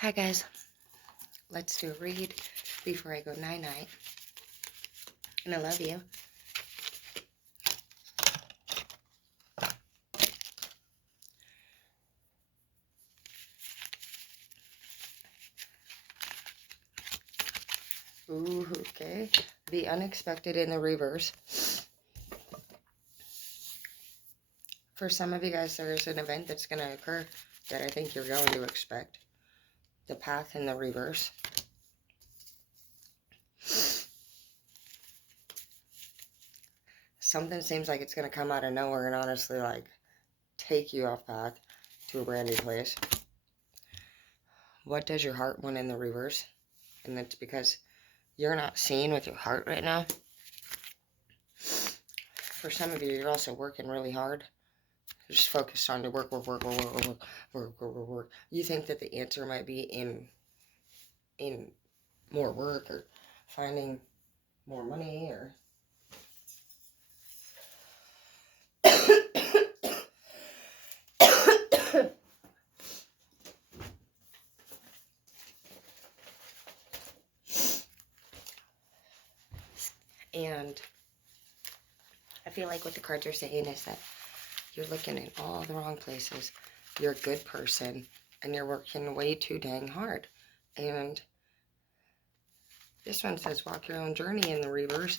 Hi guys, let's do a read before I go night-night. And I love you. Ooh, okay. The unexpected in the reverse. For some of you guys, there's an event that's going to occur that I think you're going to expect. The path in the reverse. Something seems like it's going to come out of nowhere and honestly, like, take you off path to a brand new place. What does your heart want in the reverse? And it's because you're not seeing with your heart right now. For some of you, you're also working really hard. You're just focused on the work. You think that the answer might be in more work or finding more money or and I feel like what the cards are saying is that you're looking in all the wrong places. You're a good person and you're working way too dang hard. And this one says walk your own journey in the reverse,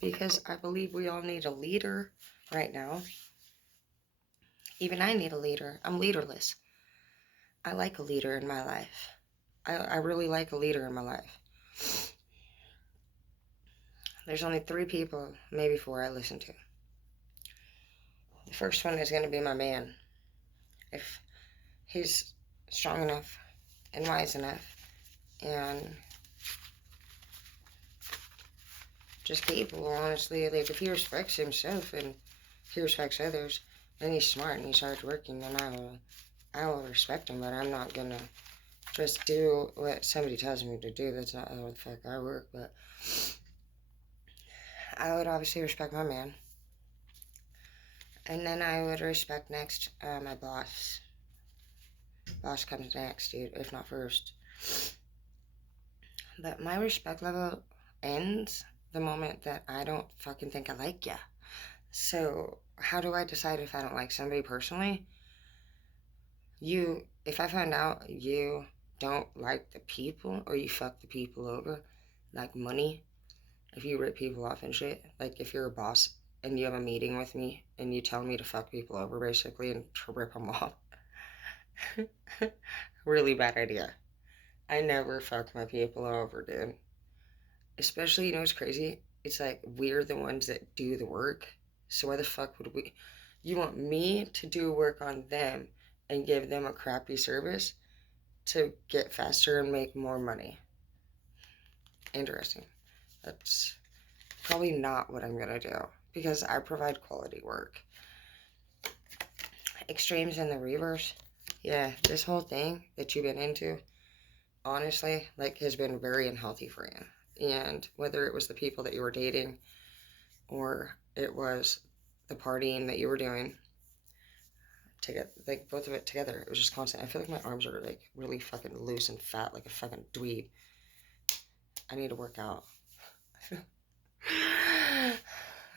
because I believe we all need a leader right now. Even I need a leader. I'm leaderless. I like a leader in my life. I really like a leader in my life. There's only 3 people, maybe 4, I listen to. The first one is going to be my man. If he's strong enough and wise enough and just capable, honestly, like if he respects himself and he respects others, and he's smart and he's hardworking, then I will respect him, but I'm not going to just do what somebody tells me to do. That's not how the fuck I work, but I would obviously respect my man. And then I would respect next my boss. Boss comes next, dude, if not first. But my respect level ends the moment that I don't fucking think I like ya. So how do I decide if I don't like somebody personally? If I find out you don't like the people or you fuck the people over, like money, if you rip people off and shit, like if you're a boss and you have a meeting with me and you tell me to fuck people over basically and to rip them off, really bad idea. I never fuck my people over, dude. Especially, you know what's crazy? It's like we're the ones that do the work. So why the fuck would we? You want me to do work on them and give them a crappy service to get faster and make more money? Interesting. That's probably not what I'm gonna do because I provide quality work. Extremes in the reverse. Yeah, this whole thing that you've been into, honestly, like has been very unhealthy for you. And whether it was the people that you were dating or it was the partying that you were doing together, like both of it together, it was just constant. I feel like my arms are like really fucking loose and fat, like a fucking dweeb. I need to work out.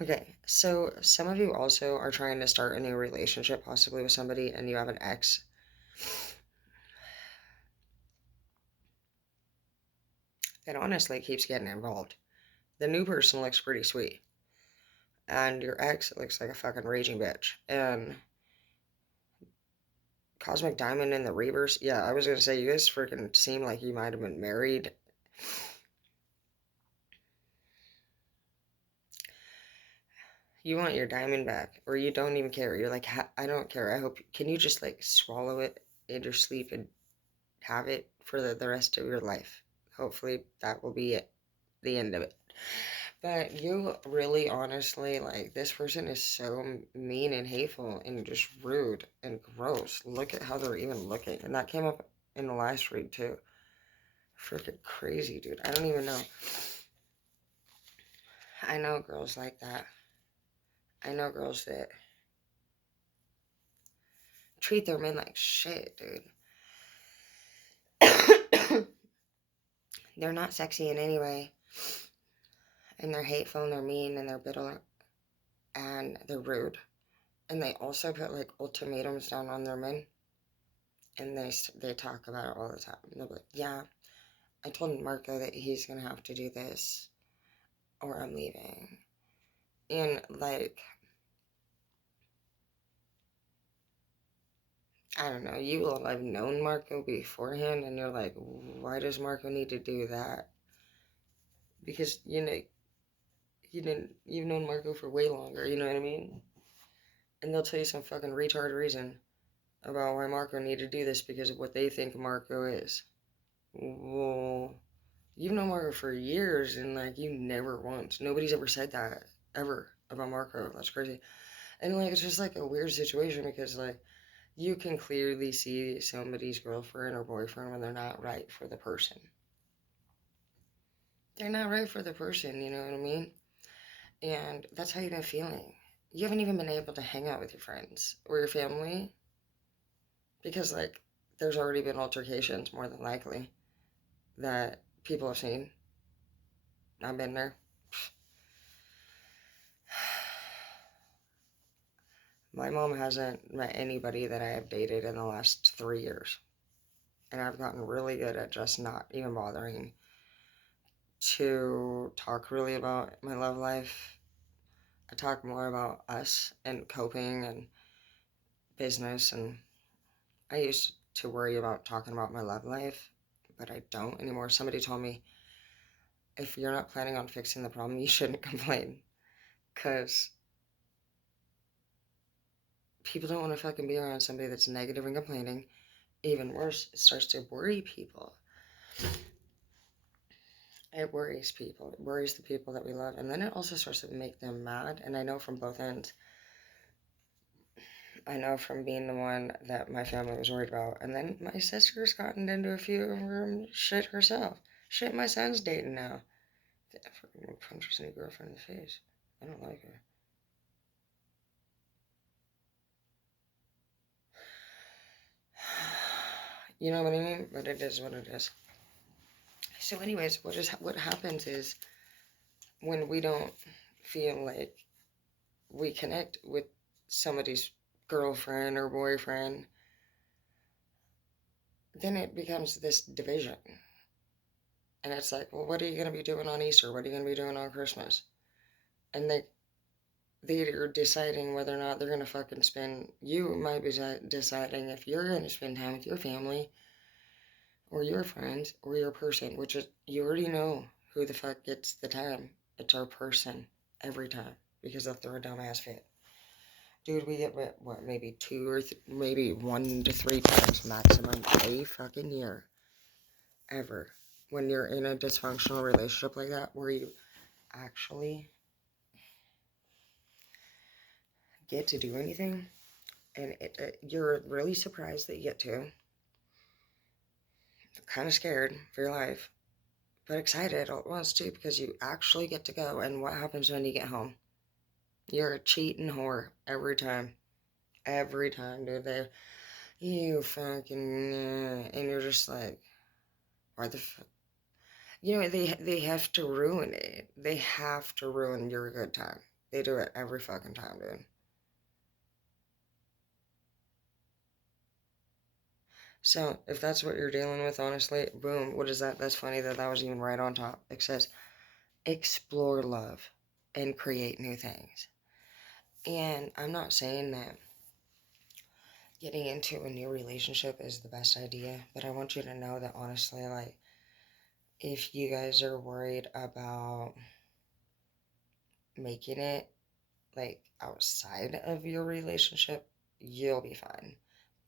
Okay, so some of you also are trying to start a new relationship, possibly with somebody, and you have an ex. That honestly keeps getting involved. The new person looks pretty sweet. And your ex looks like a fucking raging bitch. And Cosmic Diamond in the reverse. Yeah, I was gonna say, you guys freaking seem like you might have been married. You want your diamond back, or you don't even care. You're like, I don't care. I hope, can you just like swallow it in your sleep and have it for the rest of your life? Hopefully that will be it, the end of it. But you really, honestly, like, this person is so mean and hateful and just rude and gross. Look at how they're even looking. And that came up in the last read, too. Freaking crazy, dude. I don't even know. I know girls like that. I know girls that treat their men like shit, dude. They're not sexy in any way. And they're hateful and they're mean and they're bitter and they're rude. And they also put like ultimatums down on their men. And they talk about it all the time. They're like, yeah, I told Marco that he's going to have to do this or I'm leaving. And like, I don't know, you will have known Marco beforehand and you're like, why does Marco need to do that? Because, you've known Marco for way longer, you know what I mean? And they'll tell you some fucking retard reason about why Marco needed to do this because of what they think Marco is. Well, you've known Marco for years and like you never once. Nobody's ever said that ever about Marco. That's crazy. And like it's just like a weird situation because like you can clearly see somebody's girlfriend or boyfriend when they're not right for the person. They're not right for the person, you know what I mean? And that's how you've been feeling. You haven't even been able to hang out with your friends or your family because like there's already been altercations more than likely that people have seen. I've been there. My mom hasn't met anybody that I have dated in the last 3 years. And I've gotten really good at just not even bothering to talk really about my love life. I talk more about us and coping and business. And I used to worry about talking about my love life, but I don't anymore. Somebody told me, if you're not planning on fixing the problem, you shouldn't complain. Because people don't want to fucking be around somebody that's negative and complaining. Even worse, it starts to worry people. It worries people. It worries the people that we love. And then it also starts to make them mad. And I know from both ends. I know from being the one that my family was worried about. And then my sister's gotten into a few shit herself. Shit, my son's dating now. I fucking punch his new girlfriend in the face. I don't like her. You know what I mean? But it is what it is. So anyways, what happens is when we don't feel like we connect with somebody's girlfriend or boyfriend, then it becomes this division. And it's like, well, what are you going to be doing on Easter? What are you going to be doing on Christmas? And they're deciding whether or not they're going to fucking spend, you might be deciding if you're going to spend time with your family or your friends or your person, which is, you already know who the fuck gets the time. It's our person every time because they'll throw a dumbass fit. Dude, we get, what, maybe two or maybe 1 to 3 times maximum a fucking year. Ever. When you're in a dysfunctional relationship like that, where you actually get to do anything, and you're really surprised that you get to. Kind of scared for your life, but excited all at once too, because you actually get to go, and what happens when you get home? You're a cheating whore every time. Every time, dude. You fucking, and you're just like, why the fuck? You know, they have to ruin it. They have to ruin your good time. They do it every fucking time, dude. So, if that's what you're dealing with, honestly, boom, what is that? That's funny that was even right on top. It says, explore love and create new things. And I'm not saying that getting into a new relationship is the best idea, but I want you to know that honestly, like, if you guys are worried about making it, like, outside of your relationship, you'll be fine.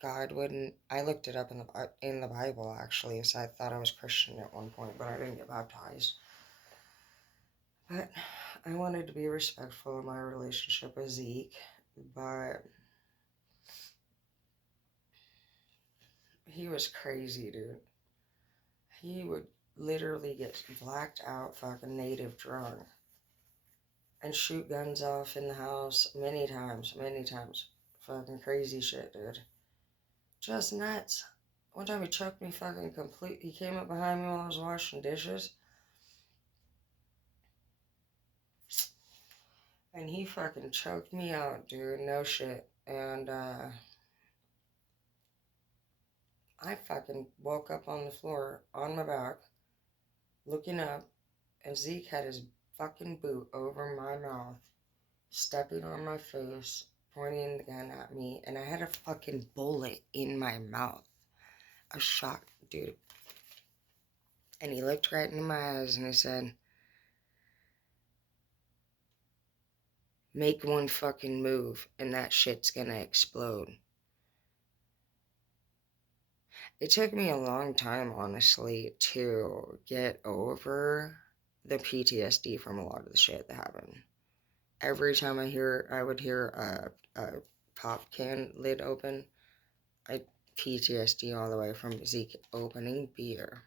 God wouldn't. I looked it up in the Bible actually, so I thought I was Christian at one point, but I didn't get baptized. But I wanted to be respectful of my relationship with Zeke, but he was crazy, dude. He would literally get blacked out, fucking native drunk, and shoot guns off in the house many times. Fucking crazy shit, dude. Just nuts. One time he choked me fucking complete. He came up behind me while I was washing dishes. And he fucking choked me out, dude. No shit. And, I fucking woke up on the floor, on my back, looking up, and Zeke had his fucking boot over my mouth, stepping on my face, pointing the gun at me, and I had a fucking bullet in my mouth. A shot, dude. And he looked right into my eyes and he said, make one fucking move and that shit's gonna explode. It took me a long time, honestly, to get over the PTSD from a lot of the shit that happened. Every time I would hear a pop can lid open, I PTSD all the way from Zeke opening beer.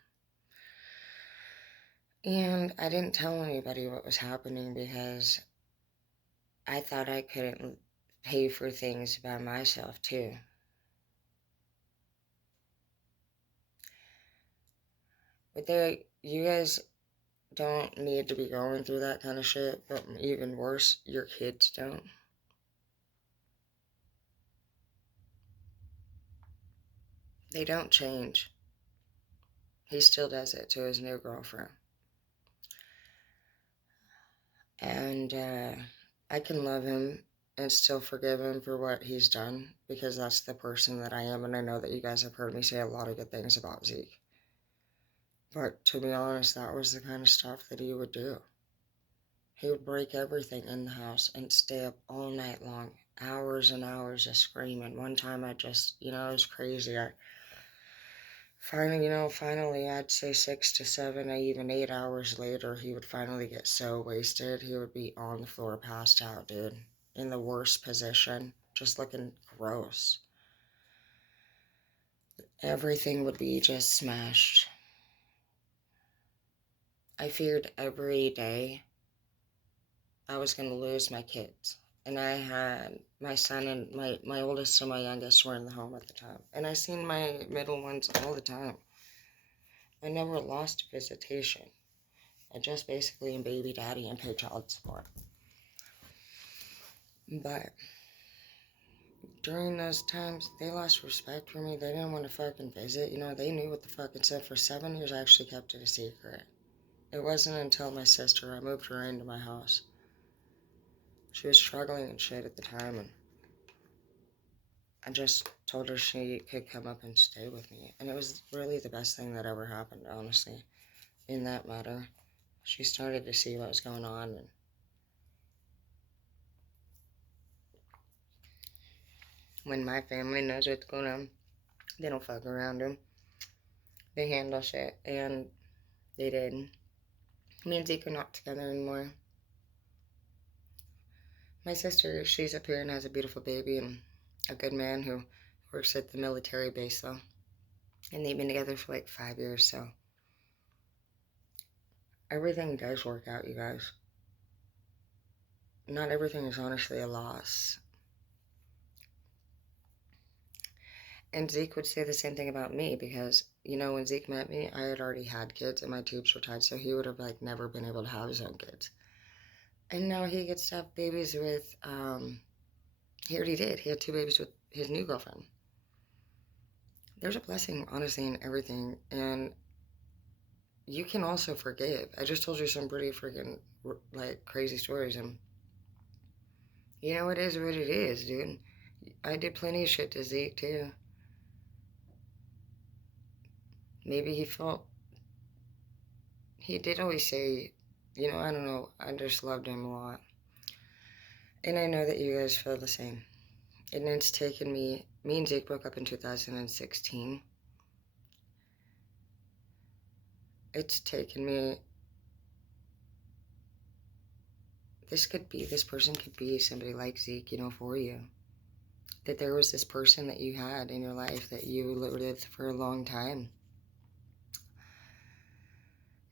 And I didn't tell anybody what was happening because I thought I couldn't pay for things by myself too. But you guys don't need to be going through that kind of shit, but even worse, your kids don't. They don't change. He still does it to his new girlfriend. And I can love him and still forgive him for what he's done because that's the person that I am, and I know that you guys have heard me say a lot of good things about Zeke. But to be honest, that was the kind of stuff that he would do. He would break everything in the house and stay up all night long, hours and hours just screaming. One time I just, it was crazy. Finally, I'd say 6 to 7, even 8 hours later, he would finally get so wasted, he would be on the floor, passed out, dude. In the worst position, just looking gross. Everything would be just smashed. I feared every day I was going to lose my kids. And I had my son and my oldest and my youngest were in the home at the time. And I seen my middle ones all the time. I never lost visitation. I just basically am baby daddy and pay child support. But during those times, they lost respect for me. They didn't want to fucking visit. They knew what the fuck it said. For 7 years, I actually kept it a secret. It wasn't until my sister, I moved her into my house. She was struggling and shit at the time, and I just told her she could come up and stay with me. And it was really the best thing that ever happened, honestly, in that matter. She started to see what was going on, and when my family knows what's going on, they don't fuck around them. They handle shit, and they did. Me and Zeke are not together anymore. My sister, she's up here and has a beautiful baby and a good man who works at the military base, though. And they've been together for like 5 years, so everything does work out, you guys. Not everything is honestly a loss. And Zeke would say the same thing about me because, when Zeke met me, I had already had kids and my tubes were tied, so he would have never been able to have his own kids. And now he gets to have babies with, he already did. He had 2 babies with his new girlfriend. There's a blessing, honestly, in everything, and you can also forgive. I just told you some pretty freaking, crazy stories, and it is what it is, dude. I did plenty of shit to Zeke, too. Maybe he did always say, I don't know, I just loved him a lot. And I know that you guys feel the same. And it's taken me and Zeke broke up in 2016. It's taken me, this person could be somebody like Zeke, for you. That there was this person that you had in your life that you lived with for a long time.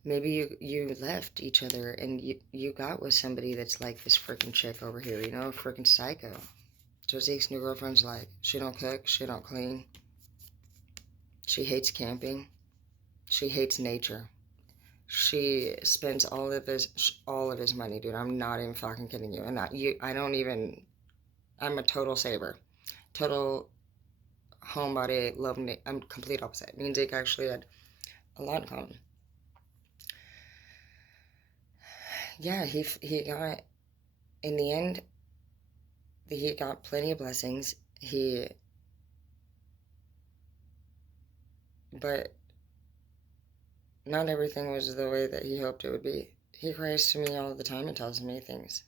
Maybe you left each other and you got with somebody that's like this freaking chick over here, a freaking psycho. So Zeke's new girlfriend's like, she don't cook, she don't clean. She hates camping. She hates nature. She spends all of his money, dude. I'm not even fucking kidding you. And I don't even. I'm a total saver, total homebody. Love. I'm complete opposite. Me and Zeke actually had a lot in common. Yeah, he got in the end. He got plenty of blessings. But not everything was the way that he hoped it would be. He cries to me all the time and tells me things.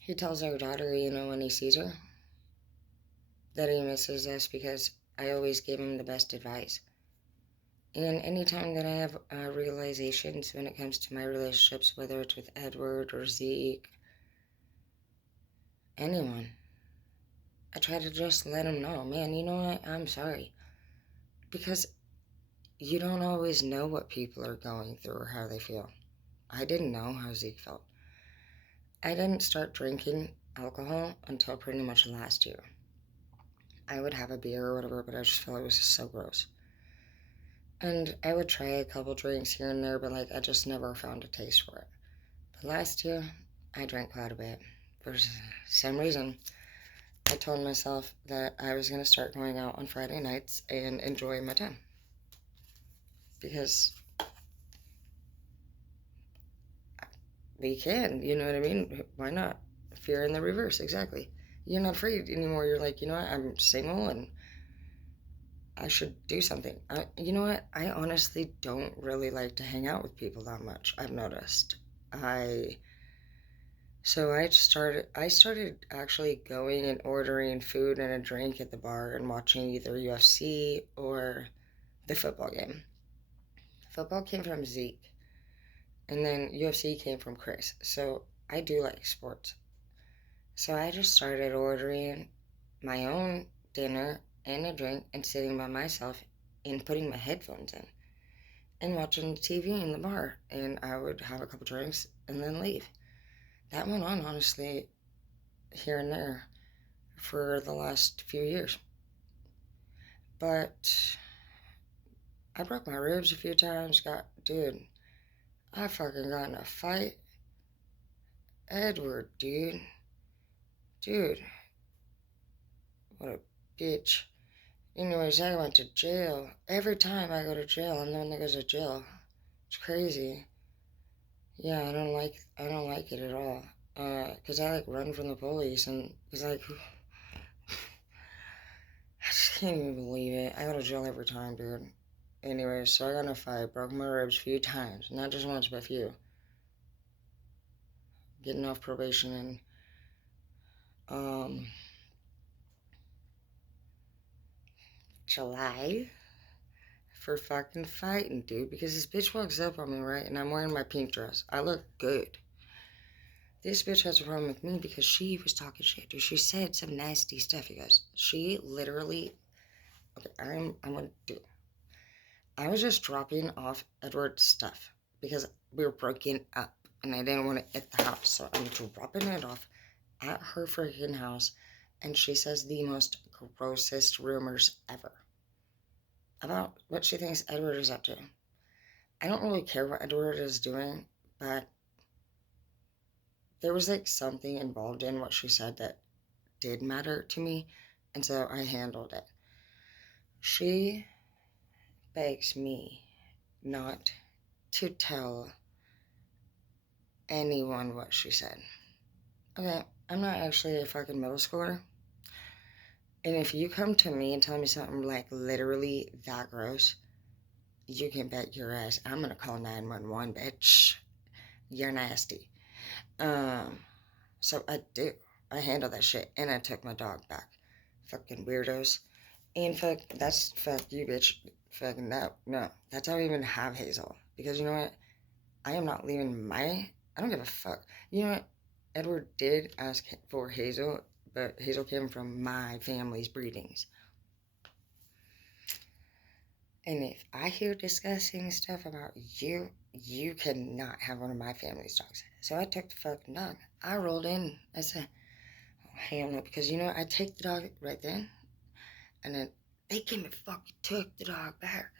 He tells our daughter, when he sees her, that he misses us because I always give him the best advice. And anytime that I have realizations when it comes to my relationships, whether it's with Edward or Zeke, anyone, I try to just let him know, man, you know what, I'm sorry. Because you don't always know what people are going through or how they feel. I didn't know how Zeke felt. I didn't start drinking alcohol until pretty much last year. I would have a beer or whatever, but I just felt it was just so gross. And I would try a couple drinks here and there, but I just never found a taste for it. But last year, I drank quite a bit. For some reason, I told myself that I was going to start going out on Friday nights and enjoying my time. Because we can, you know what I mean? Why not? Fear in the reverse, exactly. You're not afraid anymore. You're like, you know what? I'm single and I should do something. You know what? I honestly don't really like to hang out with people that much. I've noticed. So I started actually going and ordering food and a drink at the bar and watching either UFC or the football game. Football came from Zeke, and then UFC came from Chris. So I do like sports. So I just started ordering my own dinner and a drink and sitting by myself and putting my headphones in and watching TV in the bar. And I would have a couple drinks and then leave. That went on, honestly, here and there for the last few years. But I broke my ribs a few times. Dude, I fucking got in a fight. Edward, dude. Dude, what a bitch. Anyways, I went to jail. Every time I go to jail, I'm the one that goes to jail. It's crazy. Yeah, I don't like it at all. 'Cause I run from the police and I just can't even believe it. I go to jail every time, dude. Anyways, so I got in a fight, broke my ribs a few times, not just once, but a few. Getting off probation in July for fucking fighting, dude. Because this bitch walks up on me, right, and I'm wearing my pink dress. I look good. This bitch has a problem with me because she was talking shit, dude. She said some nasty stuff, you guys. She literally. Okay, I'm gonna do it. I was just dropping off Edward's stuff because we were breaking up and I didn't want to at the house, so I'm dropping it off at her freaking house, and she says the most grossest rumors ever about what she thinks Edward is up to. I don't really care what Edward is doing, but there was something involved in what she said that did matter to me, and so I handled it. She begs me not to tell anyone what she said. Okay, I'm not actually a fucking middle schooler. And if you come to me and tell me something literally that gross, you can bet your ass I'm gonna call 911, bitch. You're nasty. So I do. I handle that shit, and I took my dog back. Fucking weirdos. And fuck you, bitch. Fucking no. That's how I even have Hazel. Because you know what? I am not leaving I don't give a fuck. You know what? Edward did ask for Hazel, but Hazel came from my family's breedings. And if I hear disgusting stuff about you, you cannot have one of my family's dogs. So I took the fucking dog. I rolled in. I said, oh, hell no. Because, I take the dog right then. And then They came and fucking took the dog back.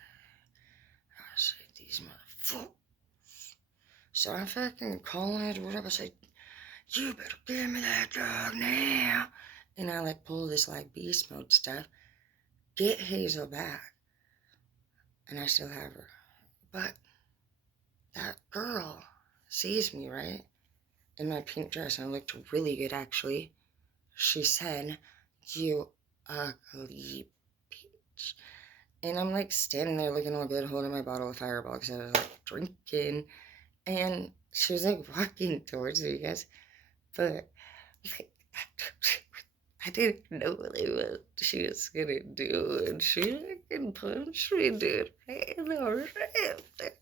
I said, these motherfuckers. So I fucking calling it or whatever. I said, you better give me that dog now. And I like pull this like beast mode stuff. Get Hazel back. And I still have her. But that girl sees me, right? In my pink dress. And I looked really good, actually. She said, you ugly bitch. And I'm like standing there looking all good, holding my bottle of Fireball because I was like drinking. And she was like walking towards me, guys. But like, I didn't know what she was gonna do. And she fucking punched me, dude. Right in the rib.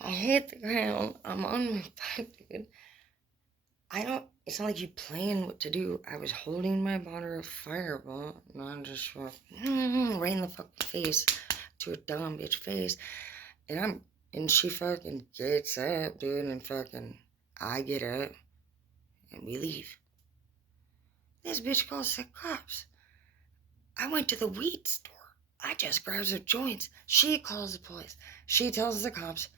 I hit the ground. I'm on my back, dude. It's not like you plan what to do. I was holding my bottle of Fireball, and I just right in the fucking face to a dumb bitch face. And she fucking gets up, dude, and fucking, I get up, and we leave. This bitch calls the cops. I went to the weed store. I just grabbed some joints. She calls the police. She tells the cops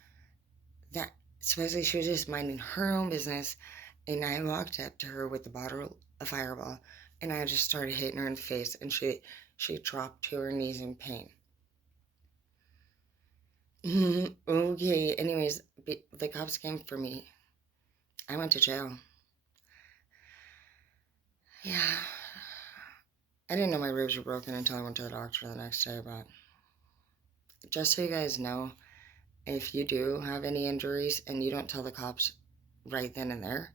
that supposedly she was just minding her own business. And I walked up to her with the bottle of Fireball, and I just started hitting her in the face, and she dropped to her knees in pain. Okay, anyways, the cops came for me. I went to jail. Yeah. I didn't know my ribs were broken until I went to the doctor the next day, but just so you guys know, if you do have any injuries and you don't tell the cops right then and there,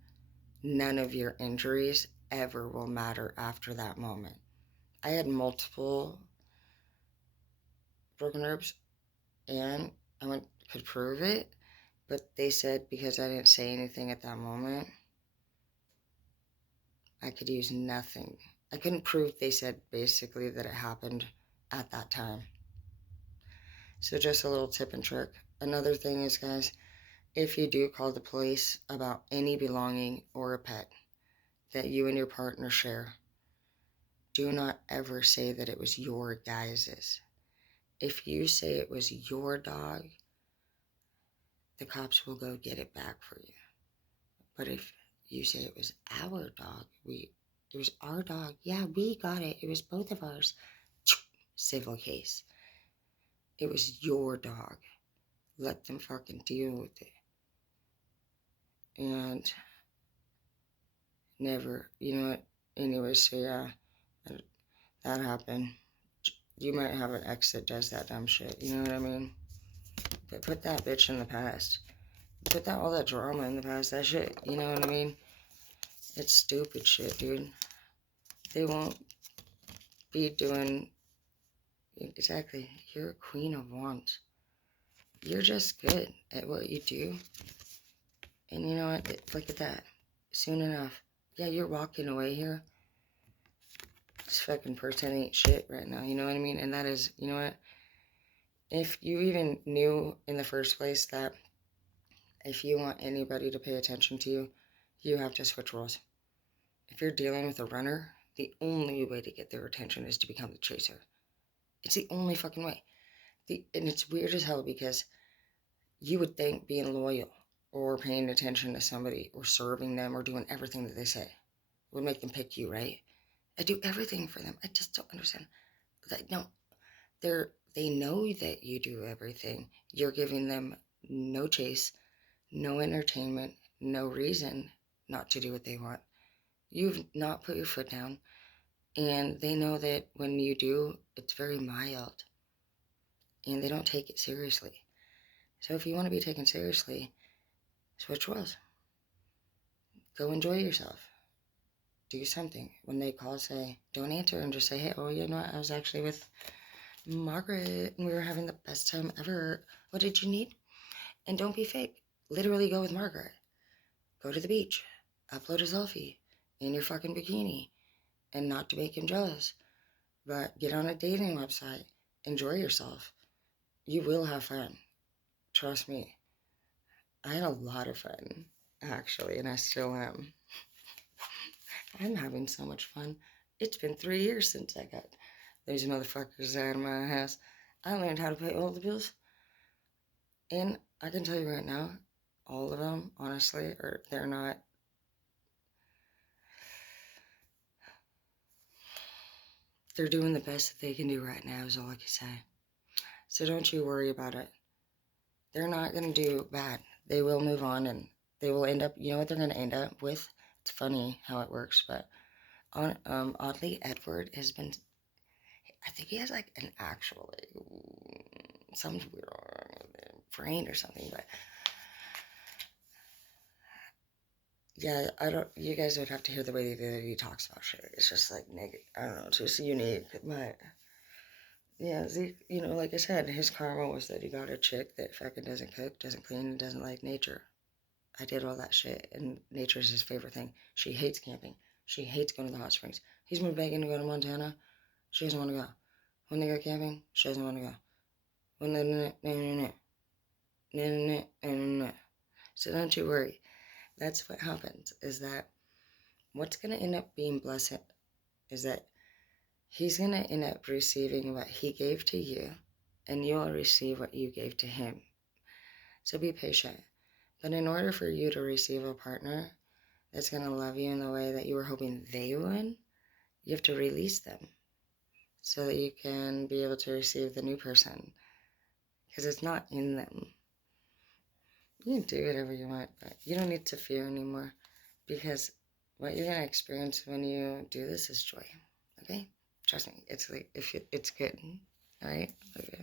none of your injuries ever will matter after that moment. I had multiple broken ribs, and could prove it, but they said because I didn't say anything at that moment, I could use nothing. I couldn't prove, they said basically that it happened at that time. So just a little tip and trick. Another thing is, guys, if you do call the police about any belonging or a pet that you and your partner share, do not ever say that it was your guys's. If you say it was your dog, the cops will go get it back for you. But if you say it was our dog, it was our dog, yeah, we got it, it was both of ours, civil case. It was your dog. Let them fucking deal with it. And never, you know what, anyway, so yeah, that happened. You might have an ex that does that dumb shit, you know what I mean? But put that bitch in the past. Put all that drama in the past, that shit, you know what I mean? It's stupid shit, dude. They won't be doing, exactly, you're a queen of wands. You're just good at what you do. And you know what, look at that. Soon enough, yeah, you're walking away here. This fucking person ain't shit right now, you know what I mean? And that is, you know what? If you even knew in the first place that if you want anybody to pay attention to you, you have to switch roles. If you're dealing with a runner, the only way to get their attention is to become the chaser. It's the only fucking way. And it's weird as hell because you would think being loyal or paying attention to somebody or serving them or doing everything that they say would make them pick you, right? I do everything for them. I just don't understand. No, they know that you do everything. You're giving them no chase, no entertainment, no reason not to do what they want. You've not put your foot down, and they know that when you do, it's very mild, and they don't take it seriously. So if you want to be taken seriously, switch roles. Go enjoy yourself. Do something. When they call, say, don't answer, and just say, hey, oh, you know what? I was actually with Margaret, and we were having the best time ever. What did you need? And don't be fake. Literally go with Margaret. Go to the beach. Upload a selfie in your fucking bikini. And not to make him jealous, but get on a dating website. Enjoy yourself. You will have fun. Trust me. I had a lot of fun, actually, and I still am. I'm having so much fun. It's been 3 years since I got these motherfuckers out of my house. I learned how to pay all the bills. And I can tell you right now, all of them, honestly, they're not. They're doing the best that they can do right now, is all I can say. So don't you worry about it. They're not going to do bad. They will move on, and they will end up, you know what they're going to end up with? It's funny how it works, but oddly, Edward has been, I think he has like an actual, something's weird wrong with the brain or something, but yeah, you guys would have to hear the way that he talks about shit. It's just like negative, I don't know, it's just unique, but yeah, Zeke, you know, like I said, his karma was that he got a chick that fucking doesn't cook, doesn't clean, and doesn't like nature. I did all that shit, and nature's his favorite thing. She hates camping. She hates going to the hot springs. He's been begging to go to Montana. She doesn't want to go. When they go camping, she doesn't want to go. When they, so don't you worry. That's what happens, is that what's going to end up being blessed is that he's going to end up receiving what he gave to you, and you'll receive what you gave to him. So be patient. But in order for you to receive a partner that's going to love you in the way that you were hoping they would, you have to release them so that you can be able to receive the new person, because it's not in them. You can do whatever you want, but you don't need to fear anymore, because what you're going to experience when you do this is joy. Okay? Trust me, it's like, it's good. All right? Okay.